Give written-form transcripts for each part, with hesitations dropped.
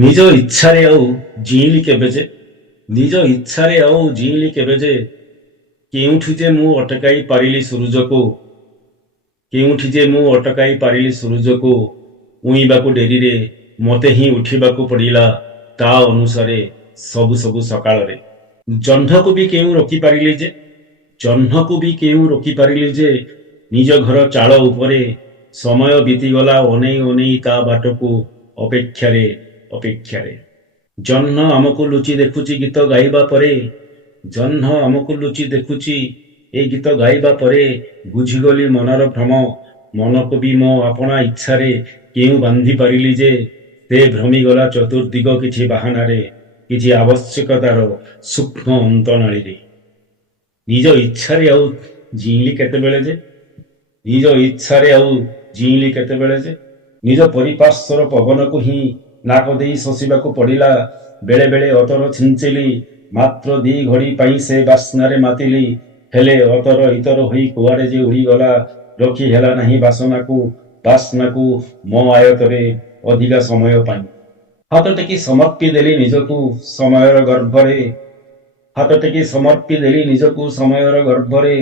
ନିଜ ଇଚ୍ଛାରେ ଆଉ ଜିଇଁଲି କେବେ ଯେ ନିଜ ଇଚ୍ଛାରେ ଆଉ ଜିଇଁଲି କେବେ ଯେ କେଉଁଠି ଯେ ମୁଁ ଅଟକାଇ ପାରିଲି ସୂରୁଜକୁ କେଉଁଠି ଯେ ମୁଁ ଅଟକାଇ ପାରିଲି ସୂରୁଜକୁ ଉଇଁବାକୁ ଡେରିରେ ମୋତେ ହିଁ ଉଠିବାକୁ ପଡ଼ିଲା ତା ଅନୁସାରେ ସବୁ ସବୁ ସକାଳରେ ଜହ୍ନକୁ ବି କେଉଁ ରୋକିପାରିଲି ଯେ ଜହ୍ନକୁ ବି କେଉଁ ରୋକିପାରିଲି ଯେ ନିଜ ଘର ଚାଳ ଉପରେ ସମୟ ବିତିଗଲା ଅନେଇ ଅନେଇ ତା ବାଟକୁ ଅପେକ୍ଷାରେ ଅପେକ୍ଷାରେ ଜହ୍ନ ଆମକୁ ଲୁଚି ଦେଖୁଛି ଗୀତ ଗାଇବା ପରେ ଜହ୍ନ ଆମକୁ ଲୁଚି ଦେଖୁଛି ଏ ଗୀତ ଗାଇବା ପରେ ବୁଝିଗଲି ମନର ଭ୍ରମ ମନକୁ ବି ମୋ ଆପଣା ଇଚ୍ଛାରେ କେଉଁ ବାନ୍ଧି ପାରିଲି ଯେ ସେ ଭ୍ରମିଗଲା ଚତୁର୍ଦିଗ କିଛି ବାହାନାରେ କିଛି ଆବଶ୍ୟକତାର ସୂକ୍ଷ୍ମ ଅନ୍ତନାଳୀରେ ନିଜ ଇଚ୍ଛାରେ ଆଉ ଜିଇଁଲି କେତେବେଳେ ଯେ ନିଜ ଇଚ୍ଛାରେ ଆଉ ଜିଇଁଲି କେତେବେଳେ ଯେ ନିଜ ପରିପାର୍ଶ୍ୱର ପବନକୁ ହିଁ ନାକ ଦେଇ ଶୋଷିବାକୁ ପଡ଼ିଲା ବେଳେ ବେଳେ ଅତର ଛିଞ୍ଚିଲି ମାତ୍ର ଦି ଘଡ଼ି ପାଇଁ ସେ ବାସ୍ନାରେ ମାତିଲି ହେଲେ ଅତର ଇତର ହୋଇ କୁଆଡ଼େ ଯେ ଉଡ଼ିଗଲା ରଖି ହେଲା ନାହିଁ ବାସ୍ନାକୁ ମୋ ଆୟତରେ ଅଧିକା ସମୟ ପାଇଁ ହାତ ଟେକି ସମର୍ପି ଦେଲି ନିଜକୁ ସମୟର ଗର୍ଭରେ ହାତ ଟେକି ସମର୍ପି ଦେଲି ନିଜକୁ ସମୟର ଗର୍ଭରେ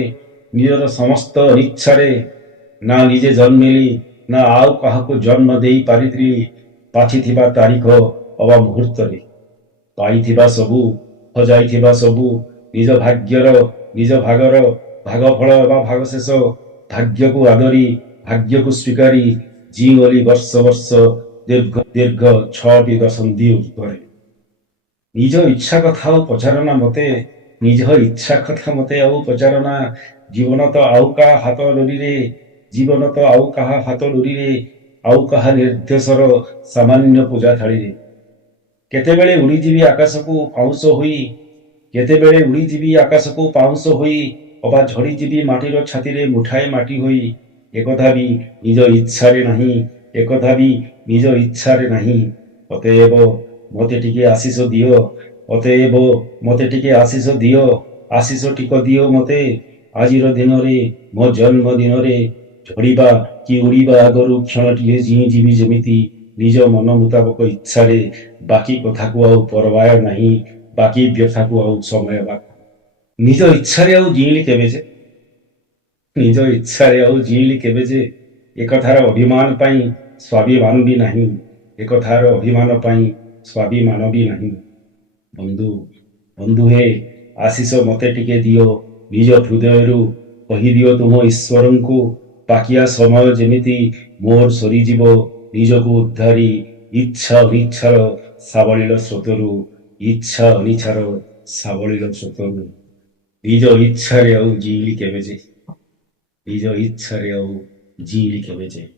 ନିଜର ସମସ୍ତ ଅନିଚ୍ଛାରେ ନା ନିଜେ ଜନ୍ମିଲି ନା ଆଉ କାହାକୁ ଜନ୍ମ ଦେଇ ପାରିଥିଲି ବାଛିଥିବା ତାରିଖ ଅବା ମୁହୂର୍ତ୍ତରେ ପାଇଥିବା ସବୁ ହଜାଇଥିବା ସବୁ ନିଜ ଭାଗ୍ୟର ନିଜ ଭାଗର ଭାଗଫଳ ବା ଭାଗଶେଷ ଭାଗ୍ୟକୁ ଆଦରି ଭାଗ୍ୟକୁ ସ୍ୱୀକାରି ଜିଇଁଗଲି ବର୍ଷ ବର୍ଷ ଦୀର୍ଘ ଦୀର୍ଘ 6ଟି ଦଶନ୍ଧି ଉପରେ ନିଜ ଇଚ୍ଛା କଥା ଆଉ ପଚାରନା ମତେ ନିଜ ଇଚ୍ଛା କଥା ମତେ ଆଉ ପଚାରନା ଜୀବନ ତ ଆଉ କାହା ହାତ ଡୋରିରେ ଜୀବନ ତ ଆଉ କାହା ହାତ ଡୋରିରେ ଆଉ କାହା ନିର୍ଦ୍ଦେଶର ସାମାନ୍ୟ ପୂଜା ଥାଳିରେ କେତେବେଳେ ଉଡ଼ିଯିବି ଆକାଶକୁ ପାଉଁଶ ହୋଇ କେତେବେଳେ ଉଡ଼ିଯିବି ଆକାଶକୁ ପାଉଁଶ ହୋଇ ଅବା ଝଡ଼ିଯିବି ମାଟିର ଛାତିରେ ମୁଠାଏ ମାଟି ହୋଇ ଏକଥା ବି ନିଜ ଇଚ୍ଛାରେ ନାହିଁ ଏକଥା ବି ନିଜ ଇଚ୍ଛାରେ ନାହିଁ ଅତଏବ ମୋତେ ଟିକେ ଆଶିଷ ଦିଅ ଅତଏବ ମୋତେ ଟିକେ ଆଶିଷ ଦିଅ ଆଶିଷ ଟିକ ଦିଅ ମୋତେ ଆଜିର ଦିନରେ ମୋ ଜନ୍ମଦିନରେ ଝଡ଼ିବା କି ଉଡ଼ିବା ଆଗରୁ କ୍ଷଣଟିଏ ଜିଇଁଯିବି ଯେମିତି ନିଜ ମନ ମୁତାବକ ଇଚ୍ଛାରେ ବାକି କଥାକୁ ଆଉ ପରବାୟ ନାହିଁ ବାକି ବ୍ୟଥାକୁ ଆଉ ସମୟ ବାକ ନିଜ ଇଚ୍ଛାରେ ଆଉ ଜିଇଁଲି କେବେ ଯେ ନିଜ ଇଚ୍ଛାରେ ଆଉ ଜିଇଁଲି କେବେ ଯେ ଏକଥାର ଅଭିମାନ ପାଇଁ ସ୍ୱାଭିମାନ ବି ନାହିଁ ଏକଥାର ଅଭିମାନ ପାଇଁ ସ୍ୱାଭିମାନ ବି ନାହିଁ ବନ୍ଧୁ ବନ୍ଧୁ ହେ ଆଶିଷ ମୋତେ ଟିକେ ଦିଅ ନିଜ ହୃଦୟରୁ କହିଦିଅ ତୁମ ଈଶ୍ୱରଙ୍କୁ ବାକିଆ ସମୟ ଯେମିତି ମୋର ସରିଯିବ ନିଜକୁ ଉଦ୍ଧାରି ଇଚ୍ଛା ଅନିଚ୍ଛାର ସାବଳୀଳ ସ୍ରୋତରୁ ଇଚ୍ଛା ଅନିଚ୍ଛାର ସାବଳୀଳ ସ୍ରୋତରୁ ନିଜ ଇଚ୍ଛାରେ ଆଉ ଜିଇଁଲି କେବେ ଯେ ନିଜ ଇଚ୍ଛାରେ ଆଉ ଜିଇଁଲି କେବେ ଯେ